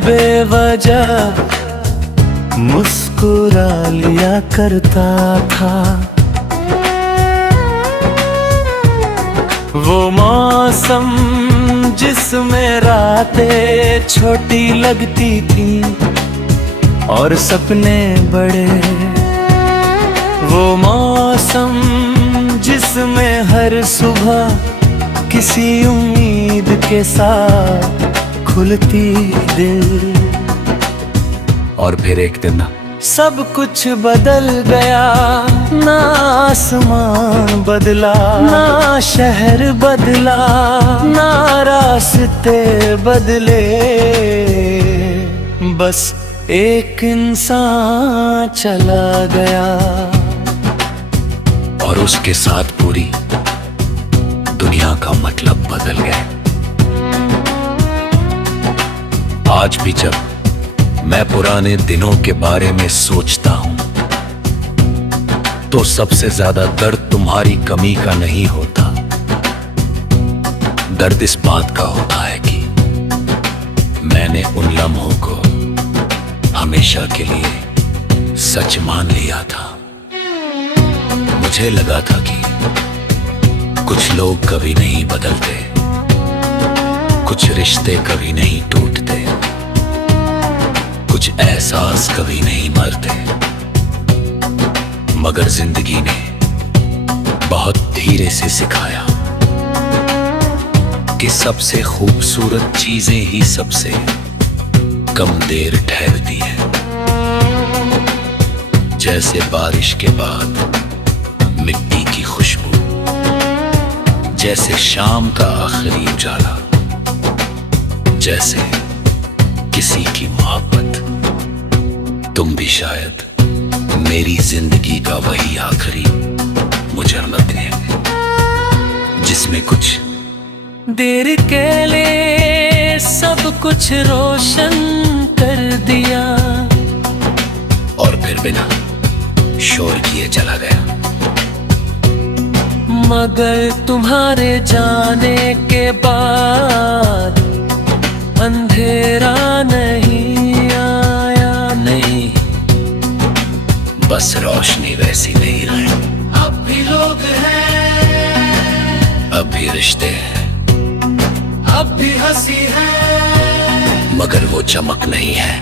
बेवजह मुस्कुरा लिया करता था। वो मौसम जिसमें रातें छोटी लगती थी और सपने बड़े, वो मौसम जिसमें हर सुबह किसी उम्मीद के साथ खुलती दिल। और फिर एक दिन सब कुछ बदल गया, ना आसमान बदला, ना शहर बदला, ना रास्ते बदले, बस एक इंसान चला गया। और उसके साथ पूरी दुनिया का मतलब बदल गया। आज भी जब मैं पुराने दिनों के बारे में सोचता हूं तो सबसे ज्यादा दर्द तुम्हारी कमी का नहीं होता, दर्द इस बात का होता है कि मैंने उन लम्हों को हमेशा के लिए सच मान लिया था। मुझे लगा था कि कुछ लोग कभी नहीं बदलते, कुछ रिश्ते कभी नहीं टूटते, कुछ एहसास कभी नहीं मरते, मगर जिंदगी ने बहुत धीरे से सिखाया कि सबसे खूबसूरत चीजें ही सबसे कम देर ठहरती हैं। जैसे बारिश के बाद मिट्टी की खुशबू, जैसे शाम का आखिरी उजाला, जैसे किसी की मोहब्बत। तुम भी शायद मेरी जिंदगी का वही आखिरी मुजर्रद है जिसमें कुछ देर के लिए सब कुछ रोशन कर दिया और फिर बिना शोर किए चला गया। मगर तुम्हारे जाने के बाद अंधेरा नहीं आया। नहीं, बस रोशनी वैसी नहीं रही। अब भी लोग हैं, अब भी रिश्ते हैं, अब भी हंसी है, मगर वो चमक नहीं है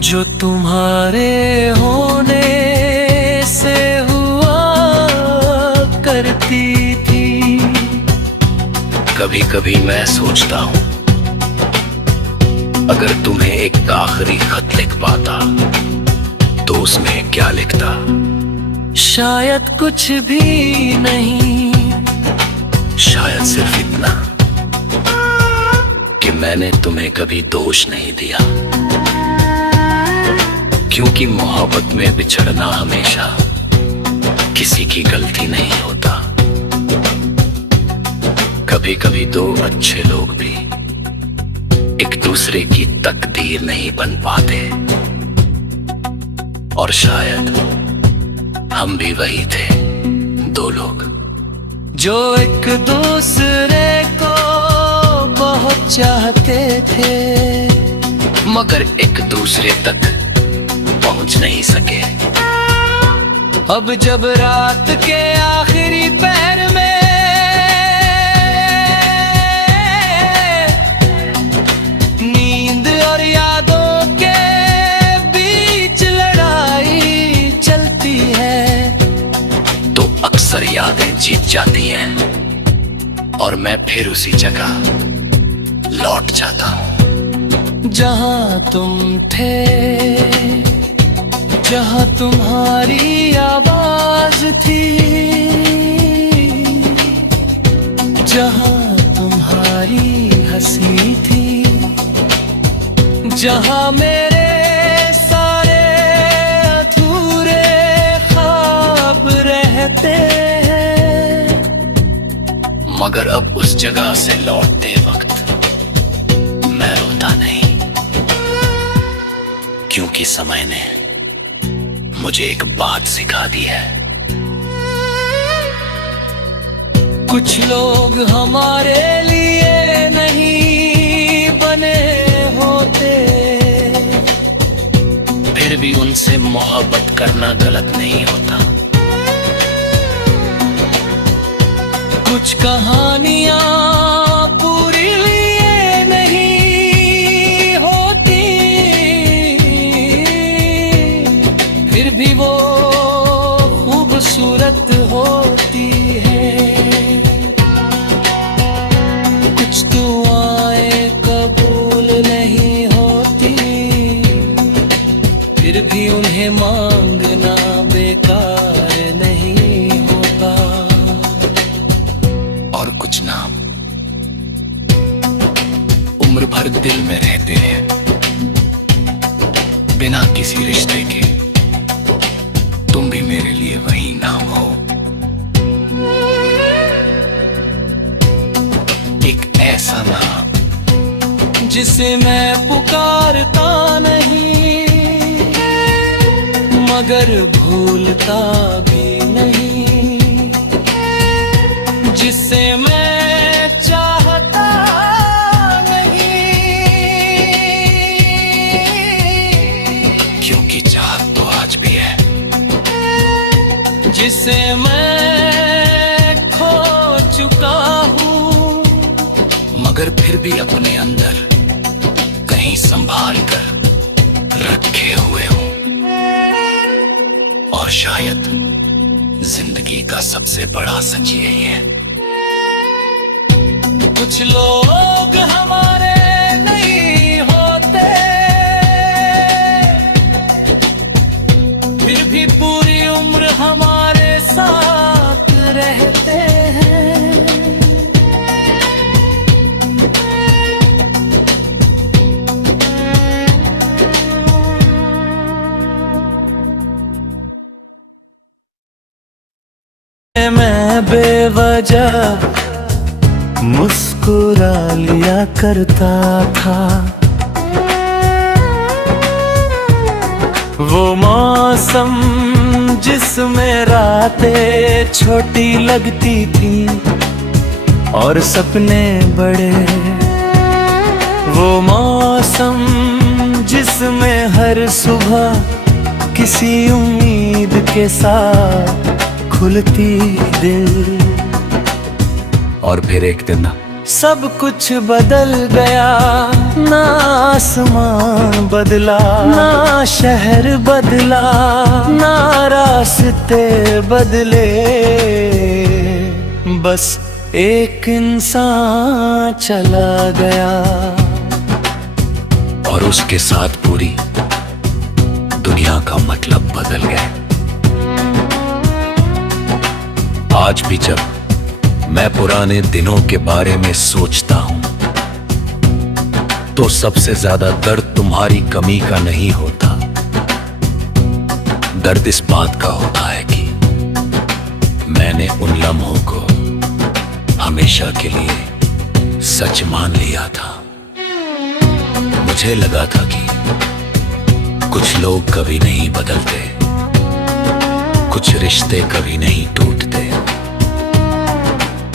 जो तुम्हारे होने से हुआ करती थी। कभी कभी मैं सोचता हूं अगर तुम्हें एक आखिरी खत लिख पाता तो उसमें क्या लिखता? शायद कुछ भी नहीं, शायद सिर्फ इतना कि मैंने तुम्हें कभी दोष नहीं दिया, क्योंकि मोहब्बत में बिछड़ना हमेशा किसी की गलती नहीं होता। कभी कभी दो अच्छे लोग भी एक दूसरे की तकदीर नहीं बन पाते, और शायद हम भी वही थे, दो लोग जो एक दूसरे को बहुत चाहते थे, मगर एक दूसरे तक पहुंच नहीं सके। अब जब रात के आखिरी पहर में नींद और यादों के बीच लड़ाई चलती है, तो अक्सर यादें जीत जाती हैं और मैं फिर उसी जगह लौट जाता हूं जहां तुम थे, जहां तुम्हारी आवाज थी, जहां तुम्हारी हंसी थी, जहां मेरे सारे अधूरे ख्वाब रहते हैं। मगर अब उस जगह से लौटते वक्त मैं रोता नहीं, क्योंकि समय ने मुझे एक बात सिखा दी है। कुछ लोग हमारे लिए नहीं बने होते, भी उनसे मोहब्बत करना गलत नहीं होता। कुछ कहानियां पूरी लिए नहीं होती, फिर भी वो खूबसूरत होती है। कुछ दुआएं कबूल नहीं होती, फिर भी उन्हें मांगना बेकार नहीं होता। और कुछ नाम उम्र भर दिल में रहते हैं, बिना किसी रिश्ते के। तुम भी मेरे लिए वही नाम हो। एक ऐसा नाम जिसे मैं पुकारता नहीं, मगर भूलता भी नहीं, जिसे मैं चाहता नहीं, क्योंकि चाहत तो आज भी है। जिसे मैं खो चुका हूँ, मगर फिर भी अपने अंदर कहीं संभाल कर रखे हुए हूं। और शायद जिंदगी का सबसे बड़ा सच यही है। कुछ लोग हमारे नहीं होते, फिर भी पूरी उम्र हमारे साथ रहते हैं। मैं बेवजह मुस्कुरा लिया करता था, वो मौसम जिसमें रातें छोटी लगती थी और सपने बड़े, वो मौसम जिसमें हर सुबह किसी उम्मीद के साथ खुलती दिल। और फिर एक दिन सब कुछ बदल गया, ना आसमान बदला, ना शहर बदला, ना रास्ते बदले, बस एक इंसान चला गया। और उसके साथ पूरी दुनिया का मतलब बदल गया। आज भी जब मैं पुराने दिनों के बारे में सोचता हूं, तो सबसे ज्यादा दर्द तुम्हारी कमी का नहीं होता। दर्द इस बात का होता है कि मैंने उन लम्हों को हमेशा के लिए सच मान लिया था। मुझे लगा था कि कुछ लोग कभी नहीं बदलते, कुछ रिश्ते कभी नहीं टूटते,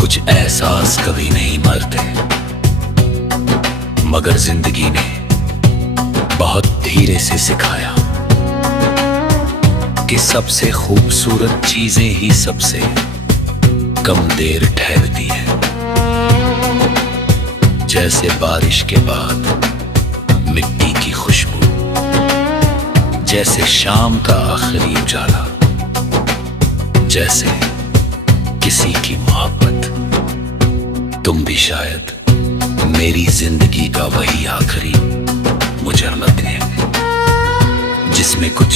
कुछ एहसास कभी नहीं मरते। मगर जिंदगी ने बहुत धीरे से सिखाया कि सबसे खूबसूरत चीजें ही सबसे कम देर ठहरती है। जैसे बारिश के बाद मिट्टी की खुशबू, जैसे शाम का आखिरी उजाला, जैसे किसी की मोहब्बत। तुम भी शायद मेरी जिंदगी का वही आखिरी मुजर्रद है, जिसमें कुछ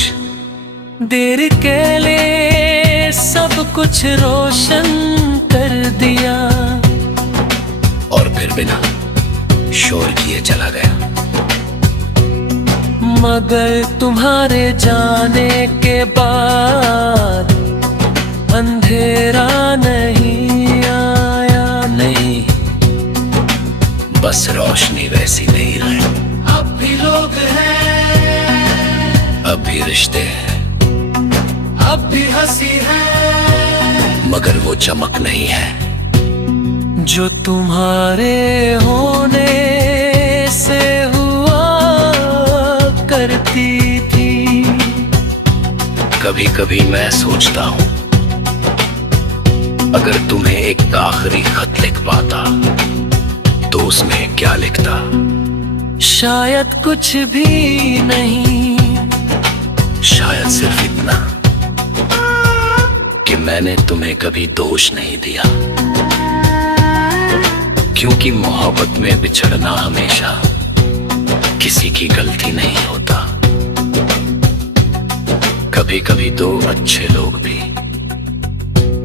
देर के लिए सब कुछ रोशन कर दिया और फिर बिना शोर किए चला गया। मगर तुम्हारे जाने के बाद अंधेरा नहीं आया। नहीं, बस रोशनी वैसी नहीं रही। अब भी लोग हैं, अब भी रिश्ते हैं, अब भी हंसी है, मगर वो चमक नहीं है जो तुम्हारे होने से हुआ करती थी। कभी कभी मैं सोचता हूँ, अगर तुम्हें एक आखिरी खत लिख पाता तो उसमें क्या लिखता? शायद कुछ भी नहीं, शायद सिर्फ इतना कि मैंने तुम्हें कभी दोष नहीं दिया, क्योंकि मोहब्बत में बिछड़ना हमेशा किसी की गलती नहीं होता। कभी कभी दो अच्छे लोग भी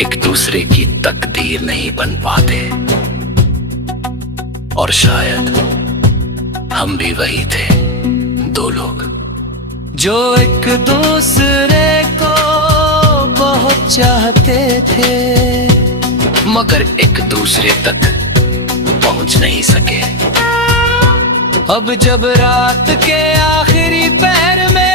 एक दूसरे की तकदीर नहीं बन पाते, और शायद हम भी वही थे, दो लोग जो एक दूसरे को बहुत चाहते थे, मगर एक दूसरे तक पहुंच नहीं सके। अब जब रात के आखिरी पहर में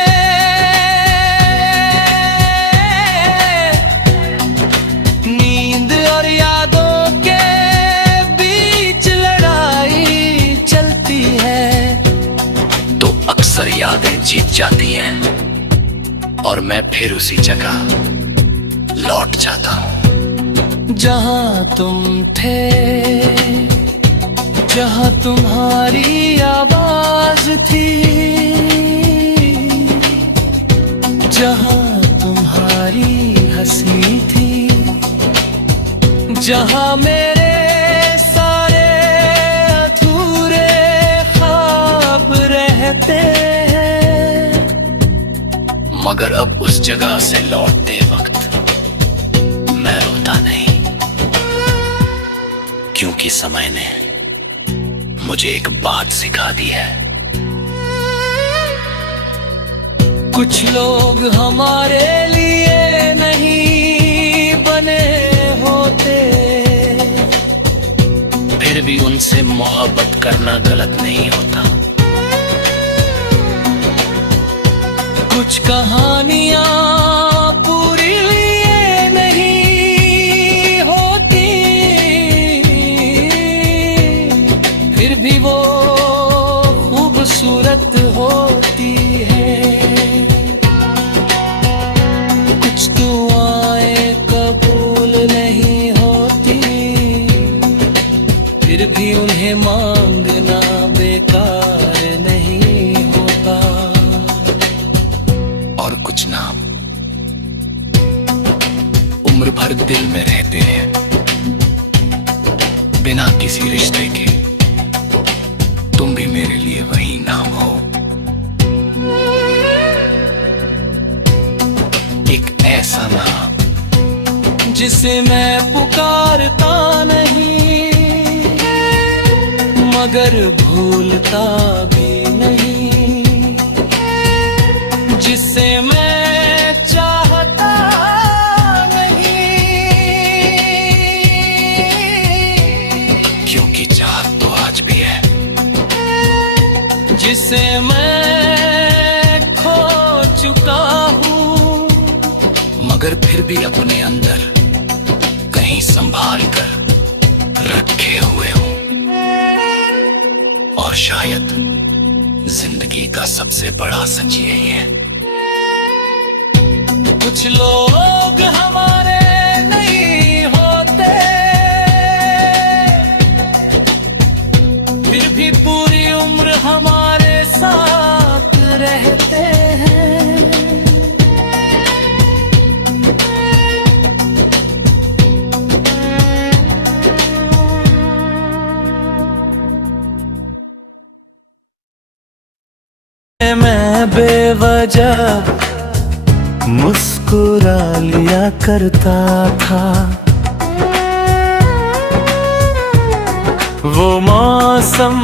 नींद और यादों के बीच लड़ाई चलती है, तो अक्सर यादें जीत जाती हैं और मैं फिर उसी जगह लौट जाता हूं जहां तुम थे, जहां तुम्हारी आवाज थी, जहां तुम्हारी हंसी थी, जहां मेरे सारे अधूरे ख्वाब रहते हैं। मगर अब उस जगह से लौटते वक्त मैं रोता नहीं, क्योंकि समय ने मुझे एक बात सिखा दी है। कुछ लोग हमारे लिए नहीं बने होते, फिर भी उनसे मोहब्बत करना गलत नहीं होता। कुछ कहानियां पूरी लिए नहीं होती, फिर भी वो खूबसूरत होती है। कुछ दुआएं कबूल नहीं होती, फिर भी उन्हें मांगना बेकार नहीं होता। और कुछ नाम उम्र भर दिल में रहते हैं, बिना किसी रिश्ते के। तुम भी मेरे लिए वही नाम हो, एक ऐसा नाम जिसे मैं पुकारता नहीं, मगर भूलता भी नहीं, जिसे मैं चाहता नहीं, क्योंकि चाहत तो आज भी है, जिसे मैं खो चुका हूँ, मगर फिर भी अपने अंदर कहीं संभाल कर रखे हुए हूं। और शायद जिंदगी का सबसे बड़ा सच यही है, कुछ लोग हमारे नहीं होते, फिर भी पूरी उम्र हमारे साथ रहते हैं। मैं बेवजह मुस्कुरा लिया करता था, वो मौसम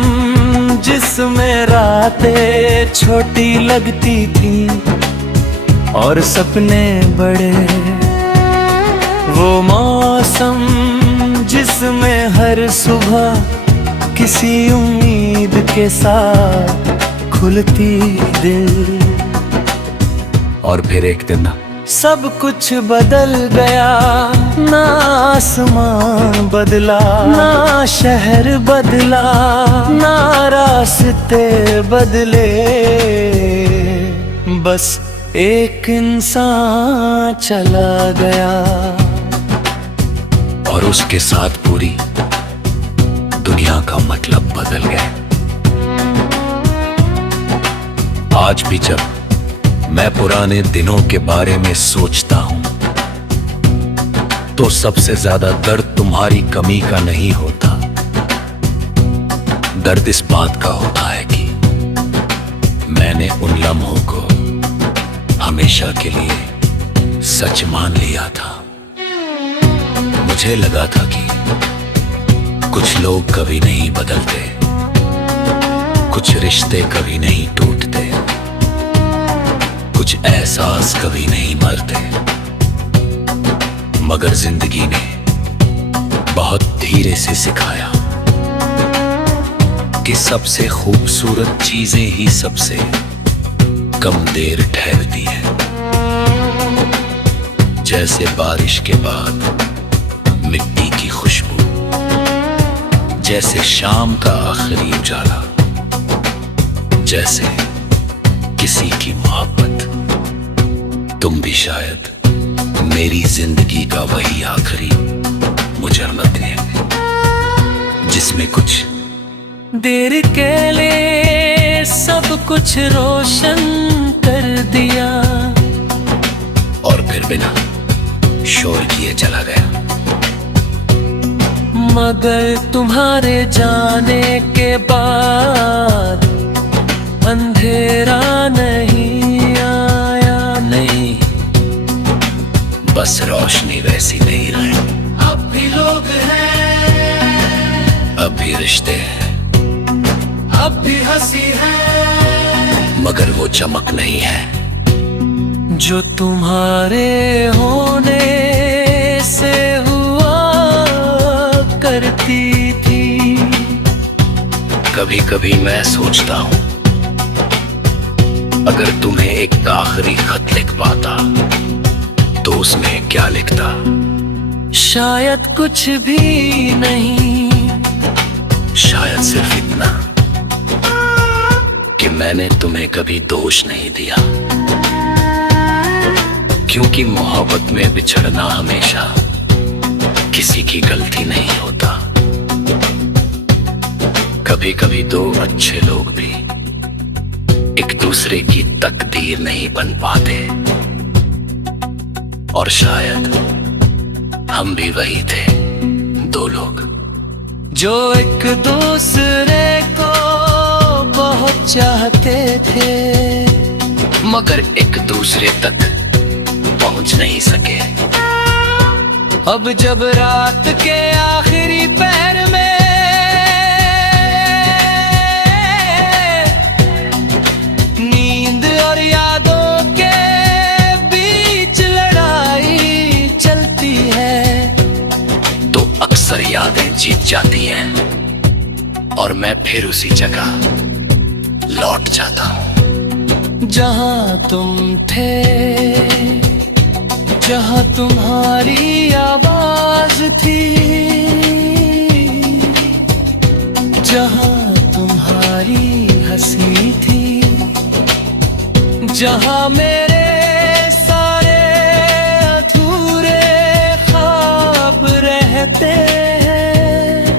जिसमें रातें छोटी लगती थी और सपने बड़े, वो मौसम जिसमें हर सुबह किसी उम्मीद के साथ खुलती दिल। और फिर एक दिन सब कुछ बदल गया, ना आसमान बदला, ना शहर बदला, ना रास्ते बदले, बस एक इंसान चला गया और उसके साथ पूरी दुनिया का मतलब बदल गया। आज भी जब मैं पुराने दिनों के बारे में सोचता हूं तो सबसे ज्यादा दर्द तुम्हारी कमी का नहीं होता। दर्द इस बात का होता है कि मैंने उन लम्हों को हमेशा के लिए सच मान लिया था। मुझे लगा था कि कुछ लोग कभी नहीं बदलते, कुछ रिश्ते कभी नहीं टूटते, कुछ एहसास कभी नहीं मरते। मगर जिंदगी ने बहुत धीरे से सिखाया कि सबसे खूबसूरत चीजें ही सबसे कम देर ठहरती है। जैसे बारिश के बाद मिट्टी की खुशबू, जैसे शाम का आखिरी उजाला, जैसे किसी की मोहब्बत। तुम भी शायद मेरी जिंदगी का वही आखिरी मुजर्रत है जिसमें कुछ देर के लिए सब कुछ रोशन कर दिया और फिर बिना शोर किए चला गया। मगर तुम्हारे जाने के बाद अंधेरा नहीं आया। नहीं, बस रोशनी वैसी नहीं रही। अब भी लोग हैं, अब भी रिश्ते हैं, अब भी हंसी है, मगर वो चमक नहीं है जो तुम्हारे होने से हुआ करती थी। कभी कभी मैं सोचता हूं अगर तुम्हें एक आखिरी खत लिख पाता तो उसमें क्या लिखता? शायद कुछ भी नहीं, शायद सिर्फ इतना कि मैंने तुम्हें कभी दोष नहीं दिया, क्योंकि मोहब्बत में बिछड़ना हमेशा किसी की गलती नहीं होता। कभी कभी दो अच्छे लोग भी एक दूसरे की तकदीर नहीं बन पाते, और शायद हम भी वही थे, दो लोग जो एक दूसरे को बहुत चाहते थे मगर एक दूसरे तक पहुंच नहीं सके। अब जब रात के आखिरी पहर में नींद और यादों के बीच लड़ाई चलती है तो अक्सर यादें जीत जाती हैं और मैं फिर उसी जगह लौट जाता हूं जहां तुम थे, जहां तुम्हारी आवाज थी, जहां तुम्हारी हंसी थी, जहां मेरे सारे अधूरे ख्वाब रहते हैं।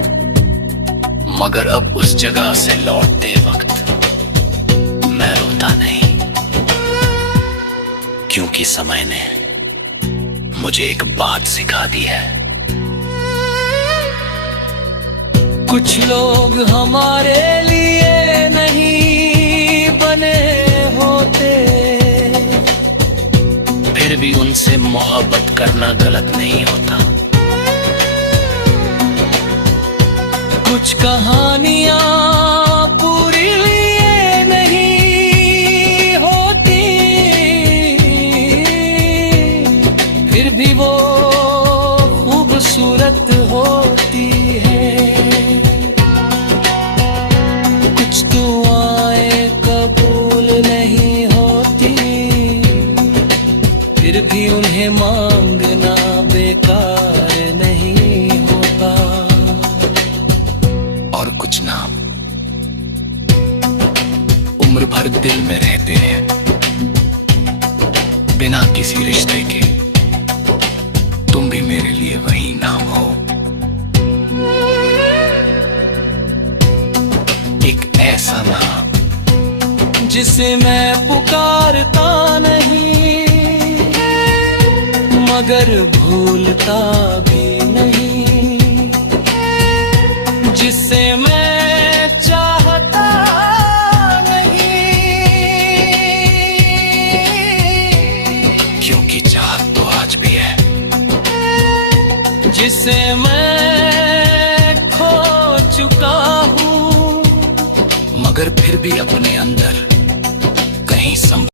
मगर अब उस जगह से लौटते वक्त मैं रोता नहीं, क्योंकि समय ने मुझे एक बात सिखा दी है। कुछ लोग हमारे लिए नहीं बने होते, फिर भी उनसे मोहब्बत करना गलत नहीं होता। कुछ कहानियां पूरी लिए नहीं होती, फिर भी वो खूबसूरत होती है। कुछ दुआएं कबूल नहीं होती, फिर भी उन्हें मांगना बेकार नहीं होता। और कुछ नाम उम्र भर दिल में रहते हैं, बिना किसी रिश्ते के तुम भी मेरे लिए वही नाम हो। एक ऐसा नाम जिसे मैं पुकारता नहीं मगर भूलता भी नहीं, जिसे मैं चाहता नहीं क्योंकि चाहत तो आज भी है, जिसे मैं खो चुका हूँ मगर फिर भी अपने अंदर कहीं